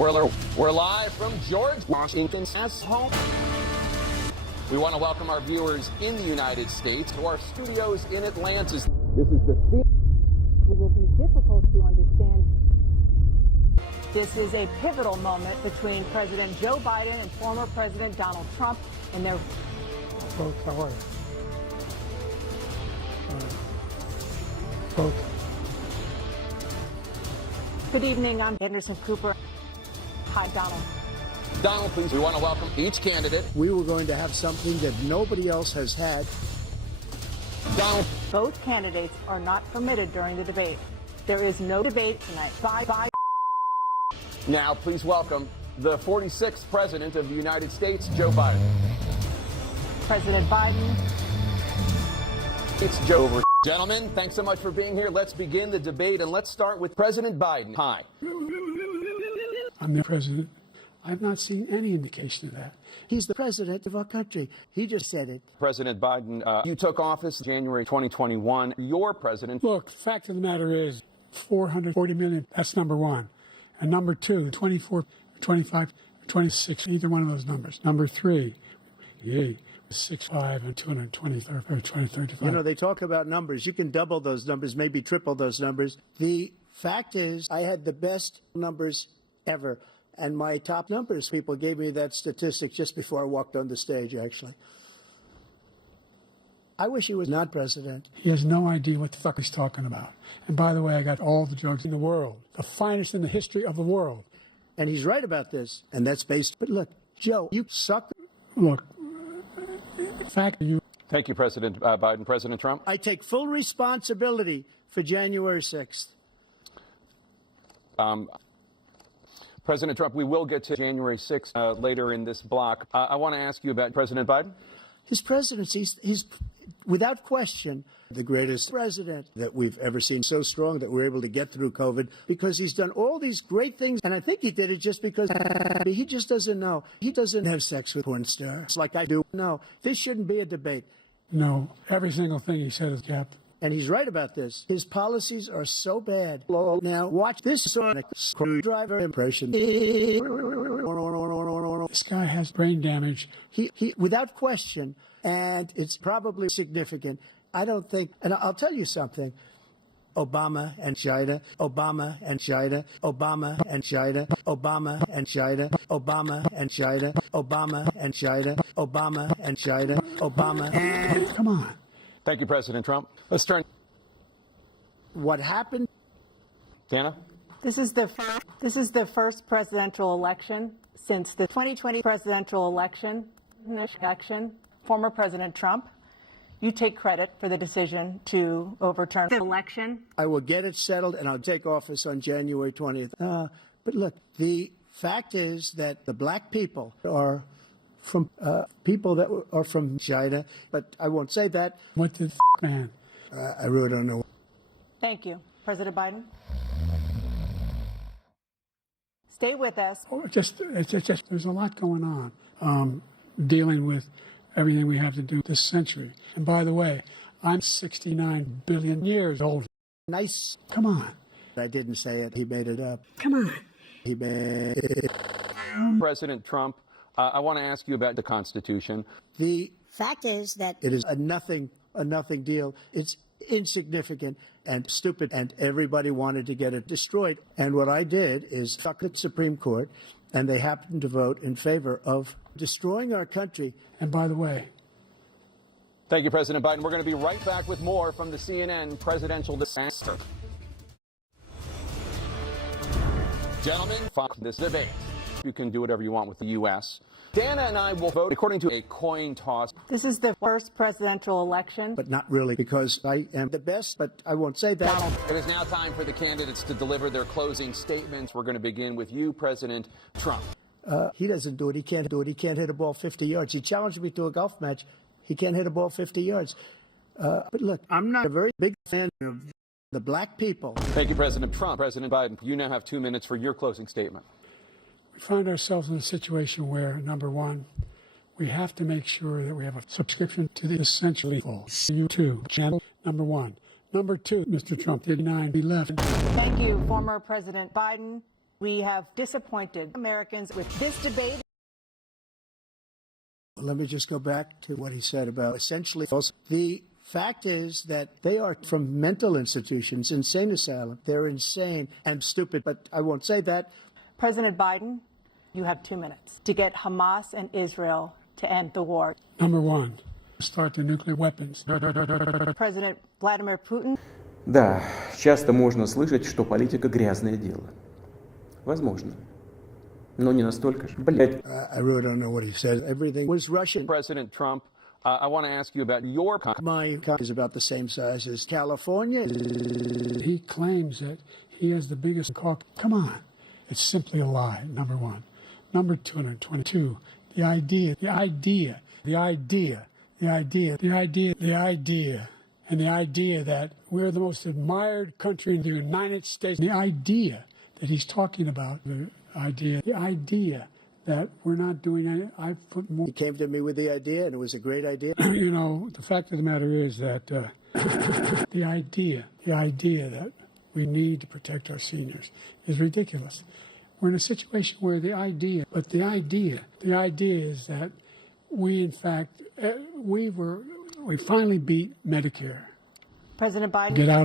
We're live from George Washington's home. We want to welcome our viewers in the United States to our studios in Atlanta. This is the scene. It will be difficult to understand. This is a pivotal moment between President Joe Biden and former President Donald Trump and their vote. Vote. Good evening, I'm Anderson Cooper. Hi, Donald. Donald, please, we want to welcome each candidate. We were going to have something that nobody else has had. Donald. Both candidates are not permitted during the debate. There is no debate tonight. Bye. Now, please welcome the 46th President of the United States, Joe Biden. President Biden. It's Joe. Gentlemen, thanks so much for being here. Let's begin the debate, and let's start with President Biden. Hi. I'm the president. I've not seen any indication of that. He's the president of our country. He just said it. President Biden, you took office January 2021. You're president. Look, the fact of the matter is 440 million, that's number one. And number two, 24, 25, 26, either one of those numbers. Number three, 6'5" and 223 or 2035. You know, they talk about numbers. You can double those numbers, maybe triple those numbers. The fact is, I had the best numbers ever. And my top numbers, people gave me that statistic just before I walked on the stage, actually. I wish he was not president. He has no idea what the fuck he's talking about. And by the way, I got all the drugs in the world, the finest in the history of the world. And he's right about this. And that's based. But look, Joe, you suck. Look, in fact, you. Thank you, President Biden. President Trump? I take full responsibility for January 6th. President Trump, we will get to January 6th later in this block. I want to ask you about President Biden. His presidency, he's without question the greatest president that we've ever seen, so strong that we're able to get through COVID because he's done all these great things. And I think he did it just because he just doesn't know. He doesn't have sex with porn stars like I do. No, this shouldn't be a debate. No, every single thing he said is kept. And he's right about this. His policies are so bad. Now, watch this sonic screwdriver impression. This guy has brain damage. He without question, and it's probably significant. I don't think, and I'll tell you something. Obama and China, Obama and China, Obama and China, Obama and China, Obama and China, Obama and China, Obama and China, Obama. Come on. Thank you, President Trump. Let's turn. What happened? Dana? This is the first presidential election since the 2020 presidential election. Former President Trump, you take credit for the decision to overturn the election. I will get it settled, and I'll take office on January 20th. But look, the fact is that the black people are from people that are from China, but I won't say that. What the man? I really don't know. Thank you. President Biden? Stay with us. There's a lot going on dealing with everything we have to do this century. And by the way, I'm 69 billion years old. Nice. Come on. I didn't say it. He made it up. Come on. He made it. President Trump, I want to ask you about the Constitution. The fact is that it is a nothing deal. It's insignificant and stupid, and everybody wanted to get it destroyed. And what I did is fuck the Supreme Court, and they happened to vote in favor of destroying our country. And by the way, thank you, President Biden. We're going to be right back with more from the CNN presidential disaster. Gentlemen, fuck this debate. You can do whatever you want with the U.S. Dana and I will vote according to a coin toss. This is the first presidential election. But not really, because I am the best, but I won't say that. It is now time for the candidates to deliver their closing statements. We're going to begin with you, President Trump. He doesn't do it. He can't do it. He can't hit a ball 50 yards. He challenged me to a golf match. He can't hit a ball 50 yards. But look, I'm not a very big fan of the black people. Thank you, President Trump. President Biden, you now have 2 minutes for your closing statement. We find ourselves in a situation where, number one, we have to make sure that we have a subscription to the essentially full YouTube channel, number one. Number two, Mr. Trump did 9/11. Thank you, former President Biden. We have disappointed Americans with this debate. Let me just go back to what he said about essentially false. The fact is that they are from mental institutions, insane asylum. They're insane and stupid, but I won't say that. President Biden, you have 2 minutes to get Hamas and Israel to end the war. Number one, start the nuclear weapons. President Vladimir Putin. Да, часто можно слышать, что политика грязное дело. Возможно. Но не настолько же. Блядь. I really don't know what he said. Everything was Russian. President Trump, I want to ask you about your My country is about the same size as California. He claims that he has the biggest caucus. Come on. It's simply a lie, number one. Number 222, the idea, and the idea that we're the most admired country in the United States. The idea that he's talking about, the idea that we're not doing anything. I put more. He came to me with the idea, and it was a great idea. You know, the fact of the matter is that the idea that we need to protect our seniors is ridiculous. We're in a situation where the idea is that we, in fact, we finally beat Medicare. President Biden. Get out.